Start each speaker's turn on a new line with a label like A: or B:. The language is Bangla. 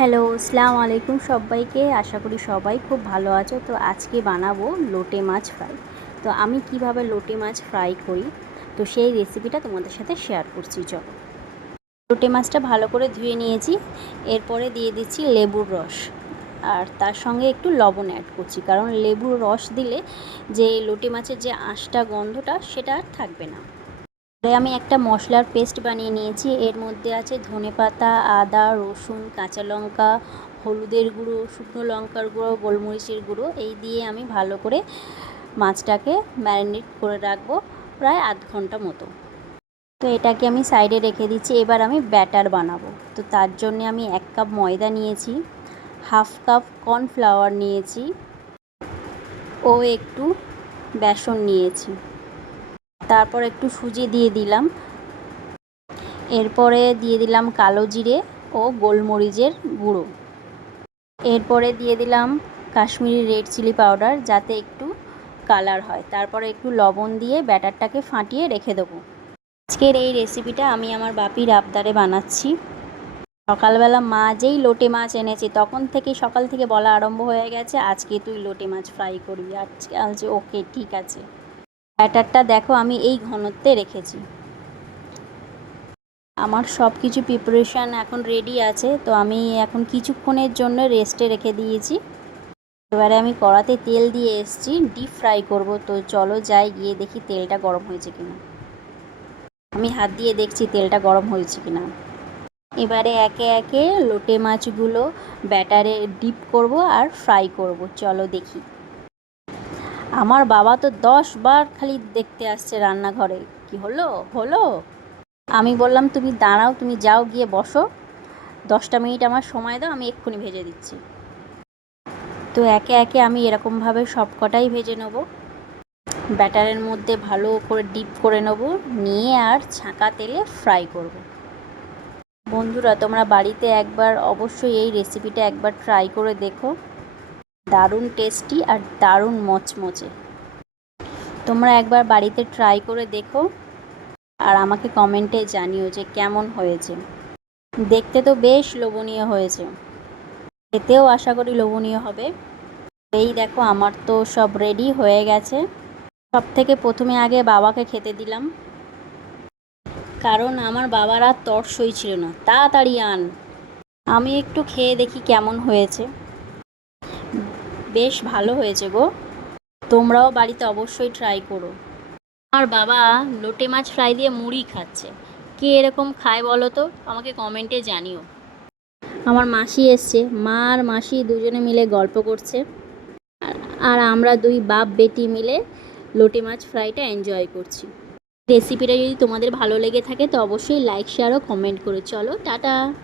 A: হ্যালো, আসসালামু আলাইকুম সবাইকে। আশা করি সবাই খুব ভালো আছো। তো আজকে বানাবো লোটে মাছ ফ্রাই। তো আমি কীভাবে লোটে মাছ ফ্রাই করি, তো সেই রেসিপিটা তোমাদের সাথে শেয়ার করছি, চলো। লোটে মাছটা ভালো করে ধুয়ে নিয়েছি। এরপরে দিয়ে দিচ্ছি লেবুর রস। আর তার সঙ্গে একটু লবণ অ্যাড করছি। কারণ লেবুর রস দিলে যে লোটে মাছের যে আঁশটা গন্ধটা, সেটা আর থাকবে না। আমি একটা মশলার পেস্ট বানিয়ে নিয়েছি। এর মধ্যে আছে ধনেপাতা আদা, রসুন, কাঁচা লঙ্কা, হলুদের গুঁড়ো, শুকনো লঙ্কার গুঁড়ো, গোলমরিচের গুঁড়ো। এই দিয়ে আমি ভালো করে মাছটাকে ম্যারিনেট করে রাখব প্রায় আধ ঘণ্টা মতো। তো এটাকে আমি সাইডে রেখে দিচ্ছি। এবার আমি ব্যাটার বানাবো। তো তার জন্য আমি এক কাপ ময়দা নিয়েছি, হাফ কাপ কর্নফ্লাওয়ার নিয়েছি ও একটু বেসন নিয়েছি। তারপর একটু সুজি দিয়ে দিলাম। এরপরে দিয়ে দিলাম কালো জিরে ও গোলমরিচের গুঁড়ো। এরপরে দিয়ে দিলাম কাশ্মীরি রেড চিলি পাউডার যাতে একটু কালার হয়। তারপরে একটু লবণ দিয়ে ব্যাটারটাকে ফাটিয়ে রেখে দেবো। আজকের এই রেসিপিটা আমি আমার বাপির আবদারে বানাচ্ছি। সকালবেলা মা যেই লোটে মাছ এনেছে, তখন থেকে সকাল থেকে বলা আরম্ভ হয়ে গেছে, আজকে তুই লোটে মাছ ফ্রাই করবি। আজকে, আজ ওকে, ঠিক আছে। ব্যাটারটা দেখো, আমি এই ঘনত্বে রেখেছি। আমার সব কিছু প্রিপারেশান এখন রেডি আছে, তো আমি এখন কিছুক্ষণের জন্য রেস্টে রেখে দিয়েছি। এবারে আমি কড়াতে তেল দিয়ে এসছি ডিপ ফ্রাই করব, তো চলো যাই, গিয়ে দেখি তেলটা গরম হয়েছে কিনা। আমি হাত দিয়ে দেখছি তেলটা গরম হয়েছে কিনা। এবারে একে একে লোটে মাছগুলো ব্যাটারে ডিপ করব আর ফ্রাই করব, চলো দেখি। আমার বাবা তো দশ বার খালি দেখতে আসছে রান্নাঘরে। কি হলো? হলো? আমি বললাম, তুমি দাঁড়াও, তুমি যাও, গিয়ে বসো। দশটা মিনিট আমার সময় দাও, আমি এক্ষুনি ভেজে দিচ্ছি। তো একে একে আমি এরকমভাবে সব কটাই ভেজে নেব। ব্যাটারের মধ্যে ভালো করে ডিপ করে নেব, নিয়ে আর ছাঁকা তেলে ফ্রাই করব। বন্ধুরা, তোমরা বাড়িতে একবার অবশ্যই এই রেসিপিটা একবার ট্রাই করে দেখো। দারুণ টেস্টি আর দারুণ মচমচে। তোমরা একবার বাড়িতে ট্রাই করে দেখো আর আমাকে কমেন্টে জানিও যে কেমন হয়েছে। দেখতে তো বেশ লোভনীয় হয়েছে। খেতেও আশা করি লোভনীয় হবে। এই দেখো, আমার তো সব রেডি হয়ে গেছে। সব থেকে প্রথমে আগে বাবাকে খেতে দিলাম। কারণ আমার বাবার আর তর্সই ছিল না। তাড়াতাড়ি আন। আমি একটু খেয়ে দেখি কেমন হয়েছে। বেশ ভালো হয়েছে গো। তোমরাও বাড়িতে অবশ্যই ট্রাই করো। আমার বাবা লোটে মাছ ফ্রাই দিয়ে মুড়ি খাচ্ছে। কে এরকম খায় বলো তো? আমাকে কমেন্টে জানিও। আমার মাসি এসছে। মা আর মাসি দুজনে মিলে গল্প করছে। আর- আমরা দুই বাপ বেটি মিলে লোটে মাছ ফ্রাইটা এনজয় করছি। রেসিপিটা যদি তোমাদের ভালো লেগে থাকে তো অবশ্যই লাইক শেয়ার ও কমেন্ট করে চলো, টাটা।